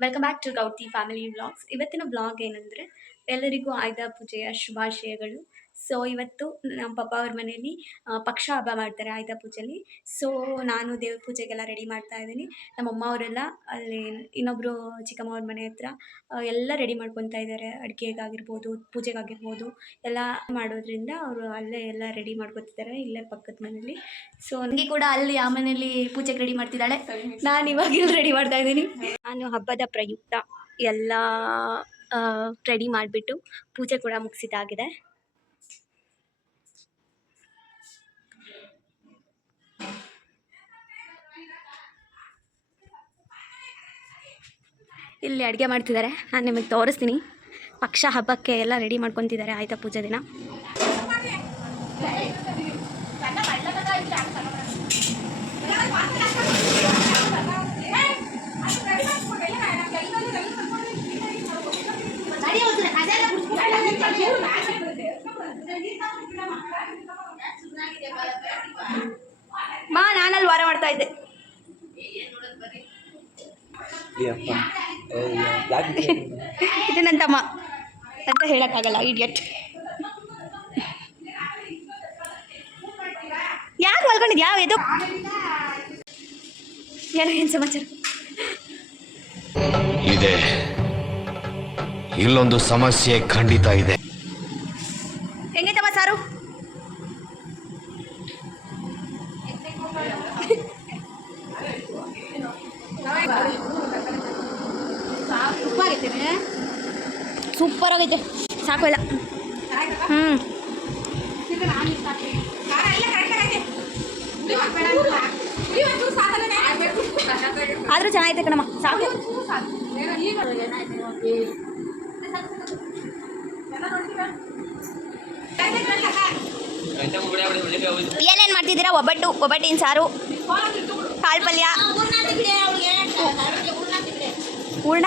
Welcome back to Gauthi family vlogs. ಇವತ್ತಿನ vlog ಏನಂದರೆ ಎಲ್ಲರಿಗೂ ಆಯುಧ ಪೂಜೆಯ ಶುಭಾಶಯಗಳು. ಸೊ ಇವತ್ತು ನಮ್ಮ ಪಪ್ಪ ಅವ್ರ ಮನೆಯಲ್ಲಿ ಪಕ್ಷ ಹಬ್ಬ ಮಾಡ್ತಾರೆ ಆಯುಧ ಪೂಜೆಯಲ್ಲಿ. ಸೊ ನಾನು ದೇವ್ರ ಪೂಜೆಗೆಲ್ಲ ರೆಡಿ ಮಾಡ್ತಾ ಇದ್ದೀನಿ. ನಮ್ಮಮ್ಮ ಅವರೆಲ್ಲ ಅಲ್ಲಿ ಇನ್ನೊಬ್ಬರು ಚಿಕ್ಕಮ್ಮ ಅವ್ರ ಮನೆ ಹತ್ರ ಎಲ್ಲ ರೆಡಿ ಮಾಡ್ಕೊತಾ ಇದ್ದಾರೆ. ಅಡುಗೆಗಾಗಿರ್ಬೋದು, ಪೂಜೆಗಾಗಿರ್ಬೋದು ಎಲ್ಲ ಮಾಡೋದ್ರಿಂದ ಅವರು ಅಲ್ಲೇ ಎಲ್ಲ ರೆಡಿ ಮಾಡ್ಕೊತಿದ್ದಾರೆ ಇಲ್ಲೇ ಪಕ್ಕದ ಮನೇಲಿ. ಸೊ ನನಗೆ ಕೂಡ ಅಲ್ಲಿ ಆ ಮನೇಲಿ ಪೂಜೆಗೆ ರೆಡಿ ಮಾಡ್ತಿದ್ದಾಳೆ. ನಾನು ಇವಾಗ ಇಲ್ಲಿ ರೆಡಿ ಮಾಡ್ತಾ ಇದ್ದೀನಿ. ನಾನು ಹಬ್ಬದ ಪ್ರಯುಕ್ತ ಎಲ್ಲ ರೆಡಿ ಮಾಡಿಬಿಟ್ಟು ಪೂಜೆ ಕೂಡ ಮುಗಿಸಿದಾಗಿದೆ. ಇಲ್ಲಿ ಅಡುಗೆ ಮಾಡ್ತಿದ್ದಾರೆ, ನಾನು ನಿಮಗೆ ತೋರಿಸ್ತೀನಿ. ಪಕ್ಷ ಹಬ್ಬಕ್ಕೆ ಎಲ್ಲ ರೆಡಿ ಮಾಡ್ಕೊತಿದ್ದಾರೆ ಆಯುಧ ಪೂಜೆ ದಿನ. ಮಾ ನಾನಲ್ಲಿ ವಾರ ಮಾಡ್ತಾ ಇದ್ದೆ. ಇದು ನನ್ನ ತಮ್ಮ ಅಂತ ಹೇಳಕ್ಕಾಗಲ್ಲ, ಇಡಿಯಟ್. ಯಾರು ಮಲ್ಕೊಂಡಿದ್ಯಾ? ಇದು ಏನು ಸಮಾಚಾರ ಇದೆ? ಇಲ್ಲೊಂದು ಸಮಸ್ಯೆ ಖಂಡಿತ ಇದೆ. ಹೆಂಗೈತಮ್ಮ ಸಾರು? ಸೂಪರ್ ಆಗೈತೆ, ಸಾಕು ಇಲ್ಲ. ಆದ್ರೂ ಚೆನ್ನಾಗೈತೆ ಕಣಮ್ಮ, ಸಾಕು. ಏನೇನು ಮಾಡ್ತಿದ್ದೀರಾ? ಒಬ್ಬಟ್ಟಿನ ಸಾರು, ಕಾಳು ಪಲ್ಯ, ಹೂರ್ಣ.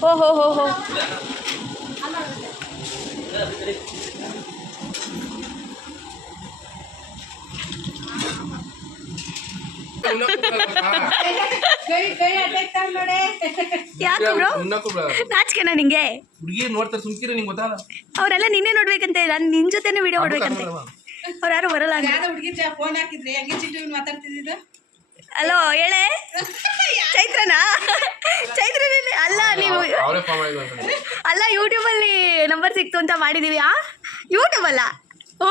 ಹೋ ಹೋ ಹೋ ಹೋ ಯಾಕೆ ಬ್ರೋ ನಾಚಿಕೆನಾ ನಿಂಗೆ? ಅವರೆಲ್ಲ ನಿನ್ನೆ ನೋಡ್ಬೇಕಂತೆ, ನಾನು ನಿನ್ ಜೊತೆನೇ ವಿಡಿಯೋ ಮಾಡ್ಬೇಕಂತೆ. ಅವ್ರು ಯಾರು ಬರಲ್ಲ. ಹಲೋ ಹೇಳೆ. ಚೈತ್ರನಾ? ಚೈತ್ರನೇ ಅಲ್ಲ, ನೀವು ಅಲ್ಲ ಯೂಟ್ಯೂಬಲ್ಲಿ ನಂಬರ್ ಸಿಕ್ತು ಅಂತ ಮಾಡಿದೀವಿ. ಯೂಟ್ಯೂಬ್ ಅಲ್ಲ. ಓ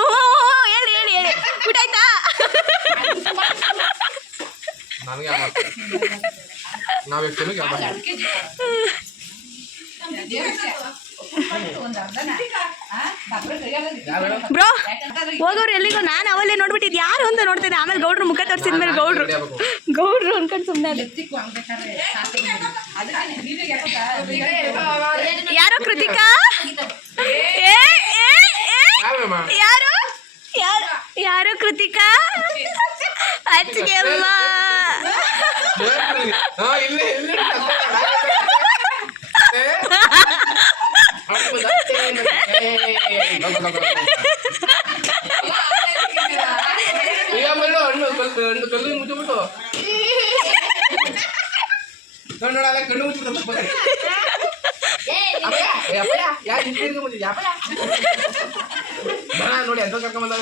ಹೇಳಿ ಹೇಳಿ ಹೇಳಿ. ಊಟ ಆಯ್ತಾ? ಬ್ರೋ ಹೋಗೋರು ಎಲ್ಲಿಗೋ. ನಾನು ಅವಲ್ಲೇ ನೋಡ್ಬಿಟ್ಟಿದ್ದು ಯಾರು ಅಂತ ನೋಡ್ತೇನೆ. ಆಮೇಲೆ ಗೌಡ್ರು ಮುಖ ತೋರಿಸಿದ್ಮೇಲೆ ಗೌಡ್ರು ಅನ್ಕೊಂಡು ಸುಮ್ಮನೆ. ಯಾರೋ ಕೃತಿಕಾ? ಯಾರು ಯಾರು ಕೃತಿಕಾ? ಅಚ್ಚಿಗೆ ಅಮ್ಮ. ನೋಡಿ ಎಂತ ಕರ್ಕೊಂಡ್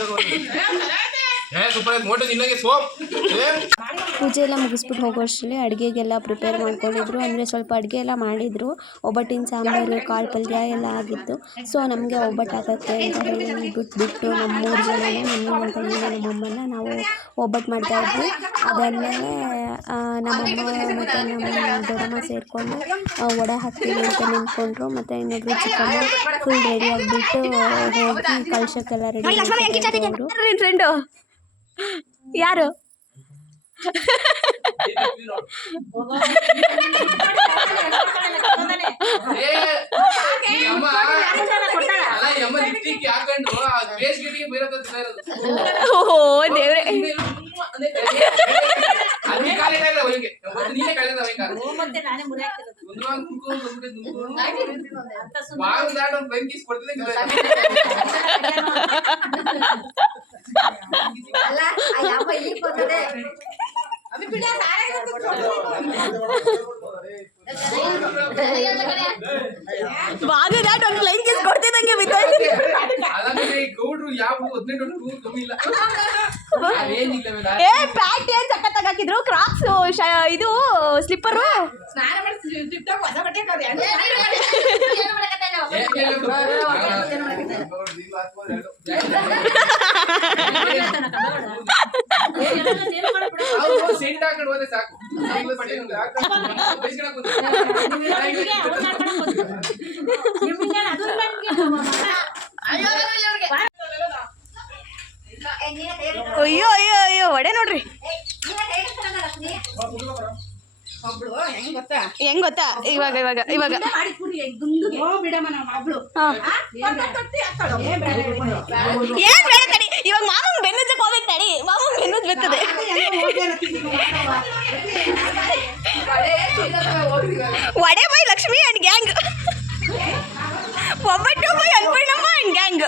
ಪೂಜೆ ಎಲ್ಲ ಮುಗಿಸ್ಬಿಟ್ಟು ಹೋಗೋ ಅಷ್ಟರಲ್ಲಿ ಅಡುಗೆಗೆಲ್ಲ ಪ್ರಿಪೇರ್ ಮಾಡ್ಕೊಂಡಿದ್ರು. ಅಂದರೆ ಸ್ವಲ್ಪ ಅಡುಗೆ ಎಲ್ಲ ಮಾಡಿದರು. ಒಬ್ಬಟ್ಟಿನ ಸಾಂಬಾರು, ಕಾಳು ಪಲ್ಯ ಎಲ್ಲ ಆಗಿತ್ತು. ಸೊ ನಮಗೆ ಒಬ್ಬಟ್ಟು ಆಗುತ್ತೆ ಅಂತ ಹೇಳಿ ಬಿಟ್ಟು ನಮ್ಮ 3 ಜನನೇ, ನನ್ನ ತಂಗಿ ನಮ್ಮಮ್ಮನ ನಾವು ಒಬ್ಬಟ್ಟು ಮಾಡ್ತಾಯಿದ್ವಿ. ಅದಾದಮೇಲೆ ನಮ್ಮಮ್ಮ ಮತ್ತು ನಮ್ಮ ದೊಡ್ಡಮ್ಮ ಸೇರಿಕೊಂಡು ವಡೆ ಹಾಕ್ತೀವಿ ಅಂತ ನಿಂತ್ಕೊಂಡ್ರು. ಮತ್ತು ಇನ್ನೊಬ್ರು ಚಿಕ್ಕಮ್ಮ ಫುಲ್ ರೆಡಿ ಆಗಿಬಿಟ್ಟು ಹೋಗಿ ಕಳ್ಸೋಕ್ಕೆಲ್ಲ ರೆಡಿ ಅವರು. ಫ್ರೆಂಡು ಯಾರು? ಓ ದೇವ್ರೆ. ಬಾಗದಾಟ್ ಒಂದು ಲೈನ್ ಕಿಸ್ ಕೊಡ್ತಿದ್ದಂಗೆ ಬಿದ್ದೋಯ್ತು. ಗೌಡ್ರು ಯಾವ 18 ಕಮ್ಮಿ ಇಲ್ಲ. ಏ ಪ್ಯಾಂಟ್ ಏನ್ ಸಖತ್ತಾಗಿ ಹಾಕಿದ್ರು, ಕ್ರಾಕ್ಸ್ ಇದು ಸ್ಲಿಪ್ಪರು. ಸ್ನಾನ ಮಾಡಿ ಹೊಸ ಬಟ್ಟೆ ಸೆಂಟ್ ಹಾಕೊಂಡು ಹೋದ್ರೆ ಸಾಕು. ಅಯ್ಯೋ ಅಯ್ಯೋ ಅಯ್ಯೋ ಒಡೆ ನೋಡ್ರಿ. ಹೆಂಗ್ ಗೊತ್ತಾ, ಇವಾಗ ಇವಾಗ ಇವಾಗ ಏನ್ ಬೇಡ ತಡಿ, ಇವಾಗ ಮಾಮಂಗ್ ಬೆನ್ನುಜ್ಜಕ್ ಹೋಗ್ಬೇಕು ತಡಿ, ಮಾಮಂಗ್ ಬೆನ್ನುಜ್ ಬರ್ತದೆ. Vada by Lakshmi and gang, ಒಬ್ಬಟ್ಟು ಬೈ ಅನ್ಪೂರ್ಣಮ್ಮ ಅಂಡ್ ಗ್ಯಾಂಗ್.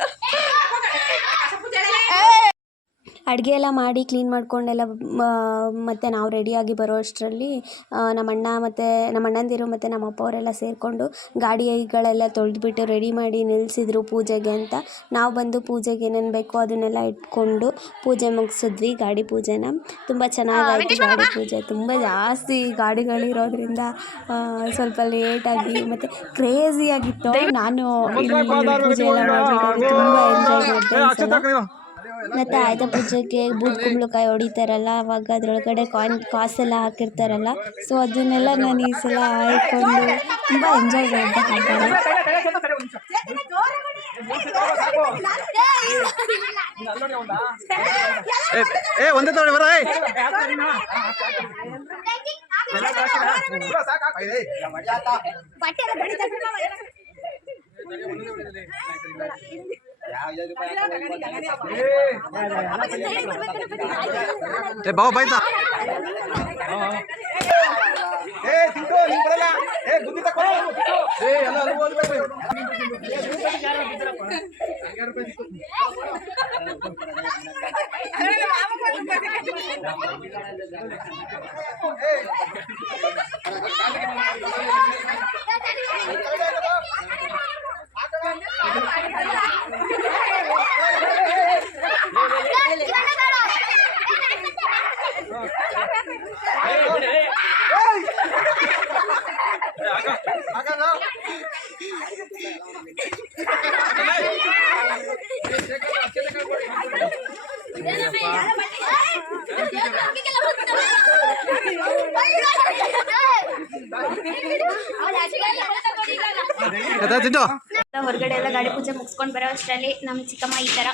ಅಡುಗೆ ಎಲ್ಲ ಮಾಡಿ ಕ್ಲೀನ್ ಮಾಡ್ಕೊಂಡೆಲ್ಲ ಮತ್ತು ನಾವು ರೆಡಿಯಾಗಿ ಬರೋ ಅಷ್ಟರಲ್ಲಿ ನಮ್ಮ ಅಣ್ಣ ಮತ್ತು ನಮ್ಮ ಅಣ್ಣಂದಿರು ಮತ್ತು ನಮ್ಮ ಅಪ್ಪ ಅವರೆಲ್ಲ ಸೇರಿಕೊಂಡು ಗಾಡಿಗಳೆಲ್ಲ ತೊಳೆದ್ಬಿಟ್ಟು ರೆಡಿ ಮಾಡಿ ನಿಲ್ಲಿಸಿದ್ರು ಪೂಜೆಗೆ ಅಂತ. ನಾವು ಬಂದು ಪೂಜೆಗೆ ಏನೇನು ಬೇಕೋ ಅದನ್ನೆಲ್ಲ ಇಟ್ಕೊಂಡು ಪೂಜೆ ಮುಗಿಸಿದ್ವಿ. ಗಾಡಿ ಪೂಜೆನ ತುಂಬ ಚೆನ್ನಾಗಾಯಿತು. ಗಾಡಿ ಪೂಜೆ ತುಂಬ ಜಾಸ್ತಿ ಗಾಡಿಗಳಿರೋದ್ರಿಂದ ಸ್ವಲ್ಪ ಲೇಟಾಗಿ ಮತ್ತು ಕ್ರೇಜಿಯಾಗಿತ್ತು. ನಾನು ಪೂಜೆ ಎಲ್ಲ ಮಾಡಬೇಕಾದ್ರೆ ತುಂಬ ಎಂಜಾಯ್ ಮಾಡಿದೆ. ಮತ್ತು ಆಯುಧ ಪೂಜೆಗೆ ಬೂದ್ ಕುಂಬಳಕಾಯಿ ಹೊಡಿತಾರಲ್ಲ, ಅವಾಗ ಅದರೊಳಗಡೆ ಕಾಸೆಲ್ಲ ಹಾಕಿರ್ತಾರಲ್ಲ, ಸೊ ಅದನ್ನೆಲ್ಲ ನಾನು ಈ ಸಲ ಹಾಕ್ಕೊಂಡು ತುಂಬ ಎಂಜಾಯ್ ಮಾಡಿದೆ ಹಾಗಾಗಿ. ಒಂದೇ ತಗೊಳ್ಳಿ ಬರ. ಬಾಬಾ ಬಾಯ್ತಾ ಹೊರಗಡೆ ಎಲ್ಲ ಗಾಡಿ ಪೂಜೆ ಮುಗಿಸ್ಕೊಂಡು ಬರೋ ಅಷ್ಟರಲ್ಲಿ ನಮ್ಮ ಚಿಕ್ಕಮ್ಮ ಈ ಥರ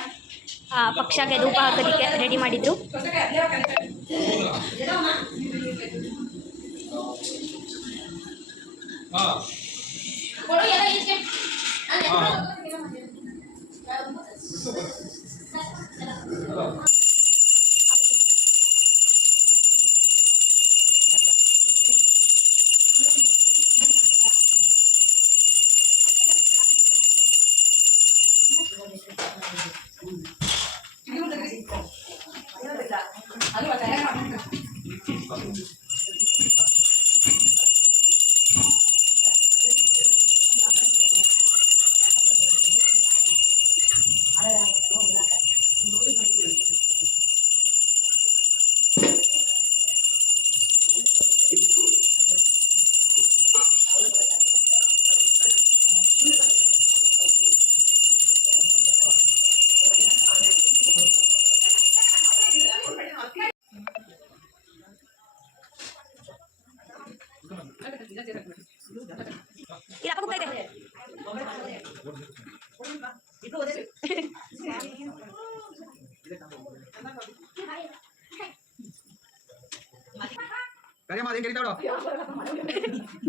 ಪಕ್ಷಕ್ಕೆ ಧೂಪ ಹಾಕೋದಕ್ಕೆ ರೆಡಿ ಮಾಡಿದ್ರು.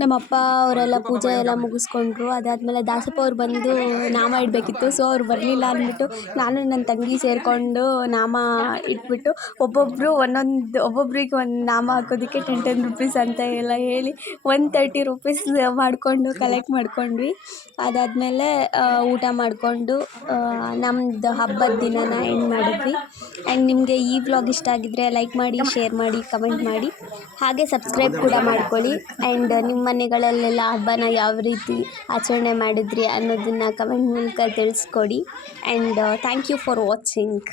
ನಮ್ಮಪ್ಪ ಅವರೆಲ್ಲ ಪೂಜೆ ಎಲ್ಲ ಮುಗಿಸ್ಕೊಂಡ್ರು. ಅದಾದಮೇಲೆ ದಾಸಪ್ಪ ಅವ್ರು ಬಂದು ನಾಮ ಇಡಬೇಕಿತ್ತು. ಸೊ ಅವ್ರು ಬರಲಿಲ್ಲ ಅಂದ್ಬಿಟ್ಟು ನಾನು ನನ್ನ ತಂಗಿ ಸೇರಿಕೊಂಡು ನಾಮ ಇಟ್ಬಿಟ್ಟು ಒಬ್ಬೊಬ್ರಿಗೆ ಒಂದು ನಾಮ ಹಾಕೋದಕ್ಕೆ 10 ರೂಪೀಸ್ ಅಂತ ಎಲ್ಲ ಹೇಳಿ 130 ರೂಪೀಸ್ ಮಾಡಿಕೊಂಡು ಕಲೆಕ್ಟ್ ಮಾಡ್ಕೊಂಡ್ವಿ. ಅದಾದಮೇಲೆ ಊಟ ಮಾಡಿಕೊಂಡು ನಮ್ಮದು ಹಬ್ಬದ ದಿನನ ಎಂಡ್ ಮಾಡಿದ್ವಿ. ಆ್ಯಂಡ್ ನಿಮಗೆ ಈ ವ್ಲಾಗ್ ಇಷ್ಟ ಆಗಿದ್ದರೆ ಲೈಕ್ ಮಾಡಿ, ಶೇರ್ ಮಾಡಿ, ಕಮೆಂಟ್ ಮಾಡಿ, ಹಾಗೆ ಸಬ್ಸ್ಕ್ರೈಬ್ ಕೂಡ ಮಾಡ್ಕೊಳ್ಳಿ. ಆ್ಯಂಡ್ ನಿಮ್ಮ ಮನೆಗಳಲ್ಲೆಲ್ಲ ಹಬ್ಬನ ಯಾವ ರೀತಿ ಆಚರಣೆ ಮಾಡಿದ್ರಿ ಅನ್ನೋದನ್ನು ಕಮೆಂಟ್ ಮೂಲಕ ತಿಳಿಸ್ಕೊಡಿ. And thank you for watching.